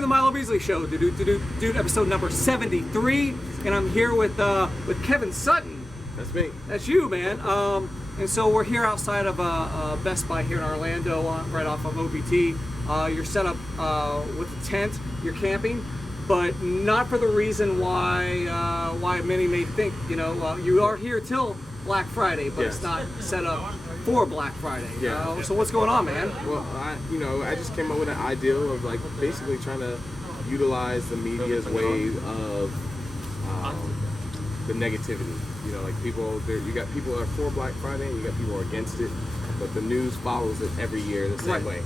to the Milo Beasley Show, dude, episode number 73, and I'm here with Kevin Sutton. That's me. That's you, man. And so we're here outside of Best Buy here in Orlando, right off of OBT. You're set up with a tent. You're camping, but not for the reason why many may think. You are here till Black Friday, but Yes. It's not set up for Black Friday. Yeah. So what's going on, man? Well, I just came up with an ideal of like basically trying to utilize the media's way of the negativity. Like people, you got people that are for Black Friday, and you got people who are against it, but the news follows it every year the same way.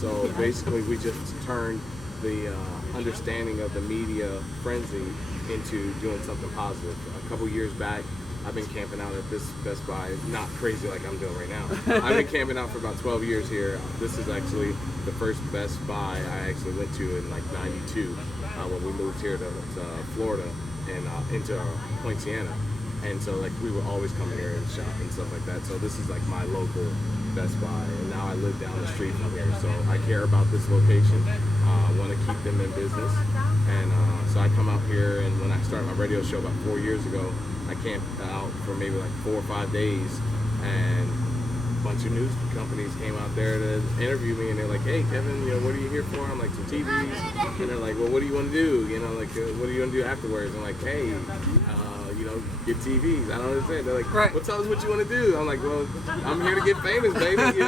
So basically, we just turned the understanding of the media frenzy into doing something positive. A couple years back, I've been camping out at this Best Buy, not crazy like I'm doing right now. I've been camping out for about 12 years here. This is actually the first Best Buy I actually went to in like '92 when we moved here to Florida and into Point Siena. And so like we were always coming here and shop and stuff like that. So this is like my local Best Buy, and now I live down the street from here. So I care about this location. I want to keep them in business, and so I come out here. And when I started my radio show about 4 years ago, I camped out for maybe like 4 or 5 days, and a bunch of news companies came out there to interview me, and they're like, "Hey, Kevin, what are you here for?" I'm like, "Some TVs," and they're like, "Well, what do you want to do? What do you want to do afterwards?" I'm like, "Hey, get TVs." I don't understand. They're like, right. "Well, tell us what you want to do." I'm like, "Well, I'm here to get famous, baby,"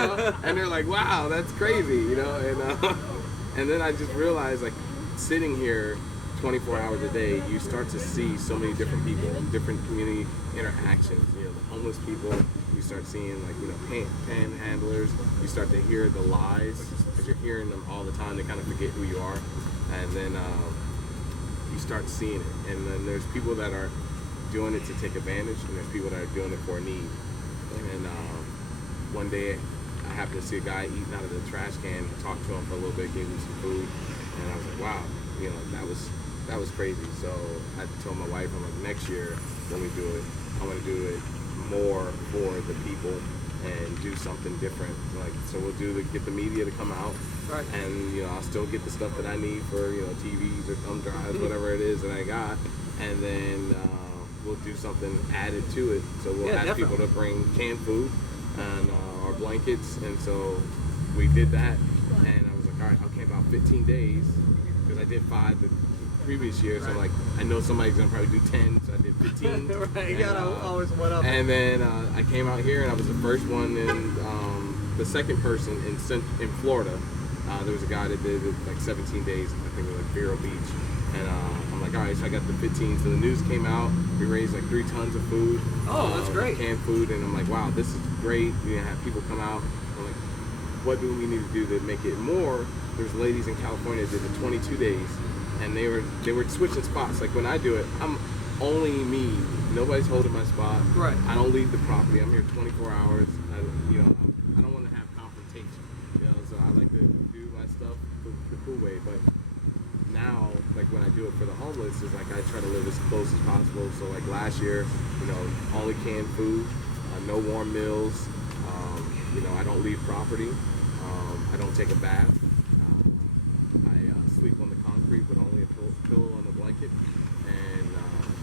And they're like, "Wow, that's crazy," And then I just realized, like, sitting here 24 hours a day, you start to see so many different people, different community interactions. The homeless people, you start seeing like panhandlers. You start to hear the lies because you're hearing them all the time. They kind of forget who you are, and then you start seeing it. And then there's people that are doing it to take advantage, and there's people that are doing it for a need. And one day, I happened to see a guy eating out of the trash can. Talked to him for a little bit, gave him some food, and I was like, wow, that was crazy. So I told my wife, I'm like, next year when we do it, I want to do it more for the people and do something different. Like, so we'll get the media to come out, right. And I'll still get the stuff that I need for TVs or thumb drives, whatever it is that I got, and then we'll do something added to it. So we'll ask definitely. people to bring canned food and our blankets, and so we did that. And I was like, all right, okay, about 15 days, because I did 5 the previous year, so I'm like, I know somebody's gonna probably do 10, so I did 15. Right, you gotta always one up. And then I came out here, and I was the first one, and the second person in Florida. There was a guy that did it like 17 days, I think it was like Vero Beach. And I'm like, all right, so I got the 15. So the news came out. We raised like 3 tons of food. Oh, that's great. Canned food. And I'm like, wow, this is great. We have people come out. I'm like, what do we need to do to make it more? There's ladies in California that did it 22 days. And they were switching spots. Like when I do it, I'm only me. Nobody's holding my spot. Right. I don't leave the property. I'm here 24 hours. I don't want to have confrontation. So I like to do my stuff the cool way. But now, like when I do it for the homeless, is like I try to live as close as possible. So like last year, only canned food, no warm meals. I don't leave property. I don't take a bath. I sleep on the concrete with only a pillow on the blanket, and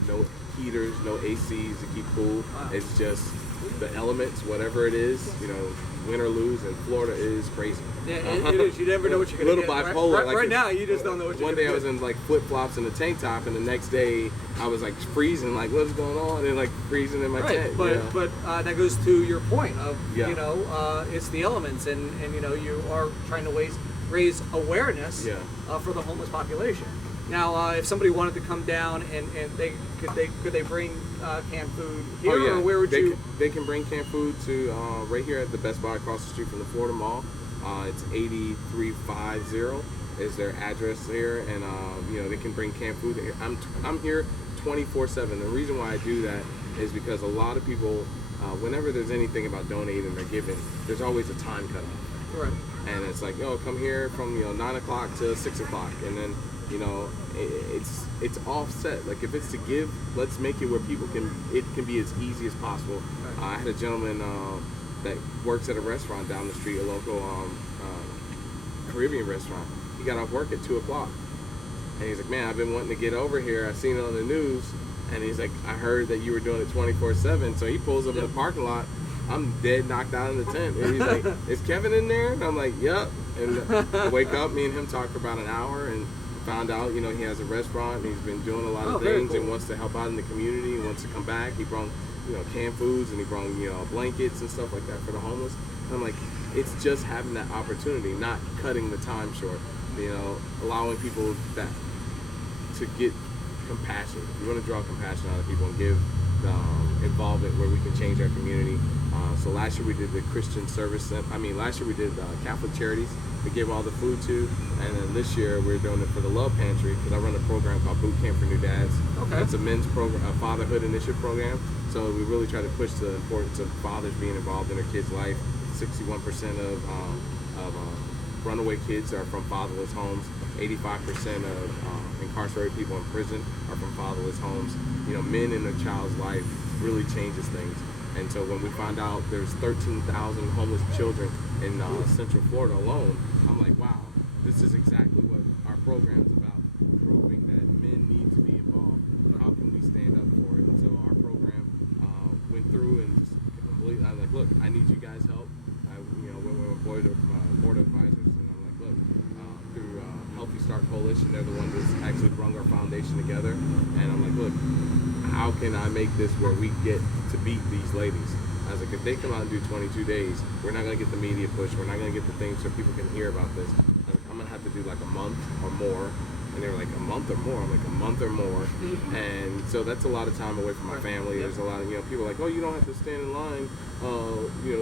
no heaters, no ACs to keep cool. Wow. It's just the elements, whatever it is. Win or lose, and Florida is crazy. Yeah, it is. You never know what you're going to get. Little bipolar. Right now, you just don't know what you're going to get. One day I was in like flip-flops and a tank top, and the next day I was like freezing, like what's going on, and like freezing in my tent. But that goes to your point of, Yeah. it's the elements, and you are trying to raise awareness for the homeless population. Now, if somebody wanted to come down and could they bring canned food here, or where would you? They can bring canned food to right here at the Best Buy across the street from the Florida Mall. It's 8350 is their address here, and they can bring canned food. I'm here 24/7. The reason why I do that is because a lot of people, whenever there's anything about donating or giving, there's always a time cutoff. Right. And it's like, come here from 9 o'clock to 6 o'clock, and then it's offset. Like if it's to give, let's make it where it can be as easy as possible. Right. I had a gentleman that works at a restaurant down the street, a local Caribbean restaurant. he got off work at 2 o'clock. And he's like, man, I've been wanting to get over here. I've seen it on the news. And he's like, I heard that you were doing it 24/7. So he pulls up in the parking lot. I'm dead knocked out in the tent. And he's like, is Kevin in there? And I'm like, yep. And I wake up, me and him talk for about an hour and found out, you know, he has a restaurant and he's been doing a lot of things and wants to help out in the community and wants to come back. He brought, you know, canned foods and he brought, you know, blankets and stuff like that for the homeless. And I'm like, it's just having that opportunity, not cutting the time short, you know, allowing people that to get compassion. We want to draw compassion out of people and give involvement where we can change our community. So last year we did the Christian service. Last year we did Catholic charities to give all the food to, and then this year we're doing it for the Love Pantry because I run a program called Boot Camp for New Dads. Okay. It's a men's program, a fatherhood initiative program. So we really try to push the importance of fathers being involved in their kids' life. 61% of runaway kids are from fatherless homes. 85% of incarcerated people in prison are from fatherless homes. You know, men in a child's life really changes things. And so when we find out there's 13,000 homeless children in Central Florida alone, I'm like, wow, this is exactly what our program is about, proving that men need to be involved. How can we stand up for it? And so our program went through and just completely, I'm like, look, I need you guys' help. We're a board of advisors, and I'm like, look, through Healthy Start Coalition, they're the ones that's actually brought our foundation together. And I'm like, look, how can I make this where we get to beat these ladies? I was like, if they come out and do 22 days, we're not going to get the media push. We're not going to get the things so people can hear about this. I'm going to have to do like a month or more. And they were like, a month or more? I'm like, a month or more. And so that's a lot of time away from my family. There's a lot of, people are like, oh, you don't have to stand in line,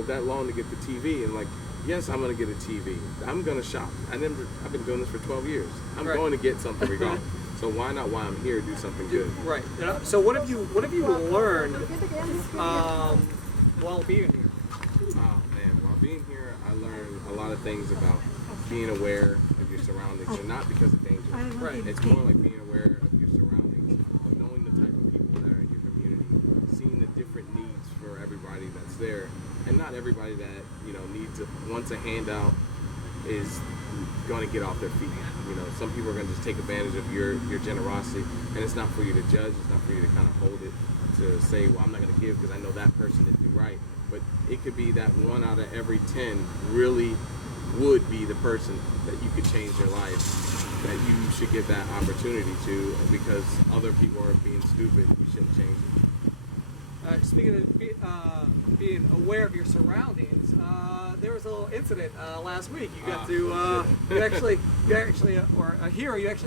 that long to get the TV. And like, yes, I'm going to get a TV. I'm going to shop. I've been doing this for 12 years. I'm going to get something regardless. So why not, while I'm here, do something good? Right. So what have you learned while being here? Oh man, while being here, I learned a lot of things about being aware of your surroundings, and not because of danger. Right. It's more like being aware of your surroundings, of knowing the type of people that are in your community, seeing the different needs for everybody that's there, and not everybody that wants a handout is going to get off their feet. Some people are going to just take advantage of your generosity, and it's not for you to judge. It's not for you to kind of hold it to say, well, I'm not going to give because I know that person didn't do right. But it could be that 1 out of every 10 really would be the person that you could change their life, that you should give that opportunity to, because other people are being stupid. You shouldn't change it. Speaking of being aware of your surroundings, there was a little incident last week. You got to you actually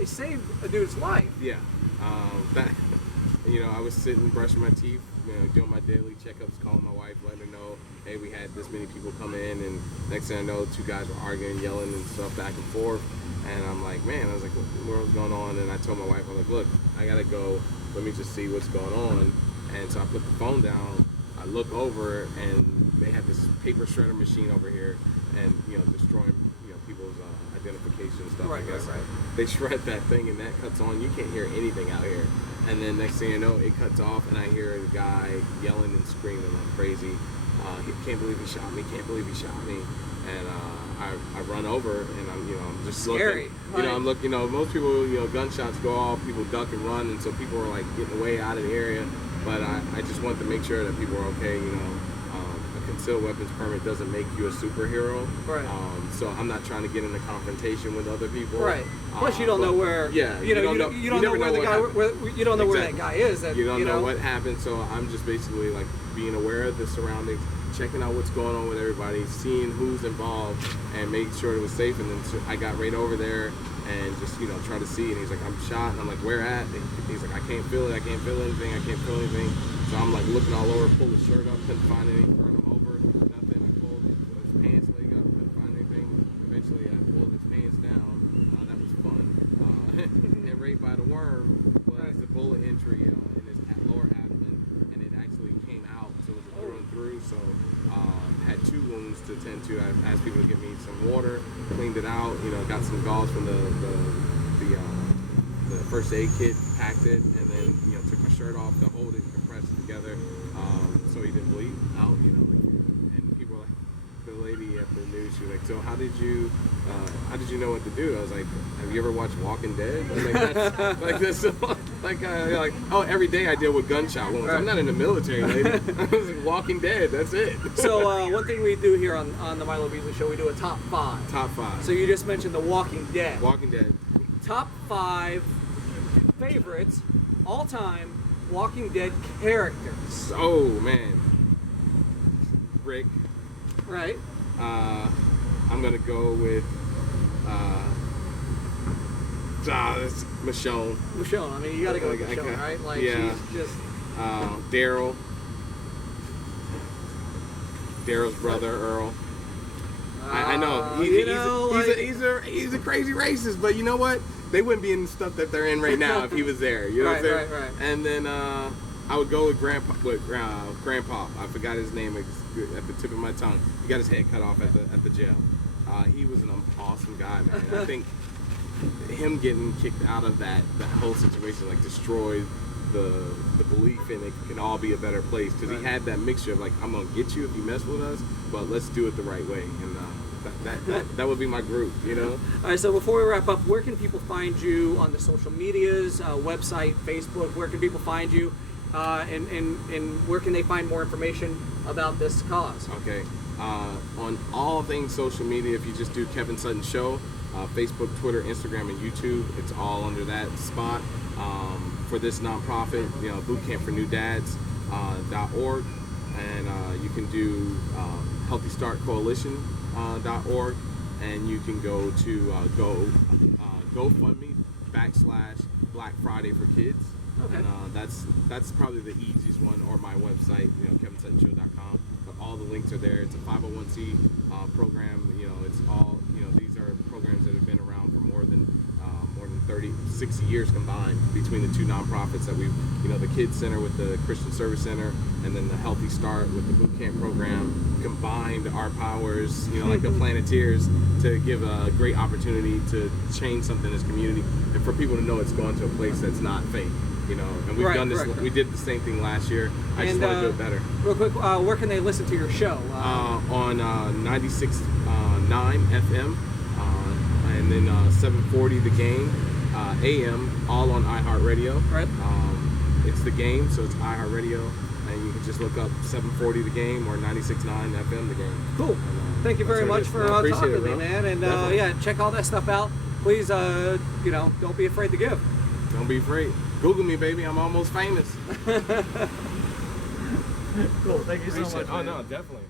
saved a dude's life. Yeah, I was sitting brushing my teeth, doing my daily checkups, calling my wife, letting her know, hey, we had this many people come in, and next thing I know, 2 guys were arguing, yelling and stuff back and forth. And I'm like, man, I was like, what in the world's going on? And I told my wife, I was like, look, I gotta go. Let me just see what's going on. And so I put the phone down, I look over, and they have this paper shredder machine over here, and destroying people's identification and stuff. Right, I guess right. They shred that thing, and that cuts on. You can't hear anything out here. And then next thing you know, it cuts off, and I hear the guy yelling and screaming like crazy. He can't believe he shot me. Can't believe he shot me. And I run over, and I'm just scary. Looking. I'm looking. Most people, gunshots go off, people duck and run, and so people are like getting away out of the area. But I just wanted to make sure that people are okay. A concealed weapons permit doesn't make you a superhero. Right. So I'm not trying to get in a confrontation with other people. Right. Plus, you don't know where. Yeah. You don't know where the guy. You don't know where that guy is. You don't know what happened. So I'm just basically like being aware of the surroundings, checking out what's going on with everybody, seeing who's involved, and making sure it was safe. And then I got right over there and just try to see. And he's like, I'm shot. And I'm like, where at? And he's like, I can't feel it. I can't feel anything. I can't feel anything. So I'm like looking all over, pull the shirt up, couldn't find anything. Turn him over, nothing. I pulled his pants leg up, couldn't find anything. Eventually, I pulled his pants down. That was fun. And right by the worm was the bullet entry in his lower abdomen, and it actually came out. So it was through and through. So had 2 wounds to tend to. I asked people to give me some water, cleaned it out. Got some gauze from the first aid kit, packed it, and then took my shirt off to hold it and compress it together, so he didn't bleed out. And people were like, the lady at the news. She was like, "So how did you know what to do?" I was like, "Have you ever watched Walking Dead?" I was like, that's, like this, you're like, oh, every day I deal with gunshot wounds. I'm not in the military, lady. I was like, Walking Dead. That's it. So one thing we do here on the Milo Beasley Show, we do a top 5. Top 5. So you just mentioned The Walking Dead. Walking Dead. Top 5 favorites all-time Walking Dead characters. Oh man, Rick. Right. I'm gonna go with it's Michonne. Michonne. I mean, you gotta go with Michonne, right? Like, yeah. she's just... Daryl. Daryl's brother, Earl. I know. He's a crazy racist, but you know what? They wouldn't be in the stuff that they're in right now if he was there. You know what I'm saying? Right. And then I would go with Grandpa. I forgot his name at the tip of my tongue. He got his head cut off at the jail. He was an awesome guy, man. I think him getting kicked out of that whole situation like destroyed the belief in it can all be a better place, because he had that mixture of like, I'm gonna get you if you mess with us, but let's do it the right way. And that would be my group, you know. All right, so before we wrap up, where can people find you on the social medias, website, Facebook? Where can people find you, and where can they find more information about this cause? Okay, on all things social media, if you just do Kevin Sutton Show, Facebook, Twitter, Instagram, and YouTube, it's all under that spot. For this nonprofit, you know, bootcampfornewdads.org, and you can do healthystartcoalition.org, and you can go to GoFundMe /Black Friday for Kids. Okay. And that's probably the easiest one, or my website, you know, kevinsuttonshow.com. But all the links are there. It's a 501c program. You know, it's all, you know, these are programs that have been around for more than 60 years combined between the two nonprofits that we've, you know, the Kids Center with the Christian Service Center, and then the Healthy Start with the boot camp program, combined our powers, you know, like the Planeteers, to give a great opportunity to change something in this community, and for people to know it's going to a place that's not fake, you know. And we've done this. Correct. We did the same thing last year. I just want to do it better. Real quick, where can they listen to your show? On 96.9 FM, and then 740 The Game. AM, all on iHeartRadio. Right. It's The Game, so it's iHeartRadio, and you can just look up 740 The Game or 96.9 FM The Game. Cool. Thank you very much for talking to me, man. And yeah, check all that stuff out. Please, you know, don't be afraid to give. Don't be afraid. Google me, baby. I'm almost famous. Cool. Thank you so much. Oh no, definitely.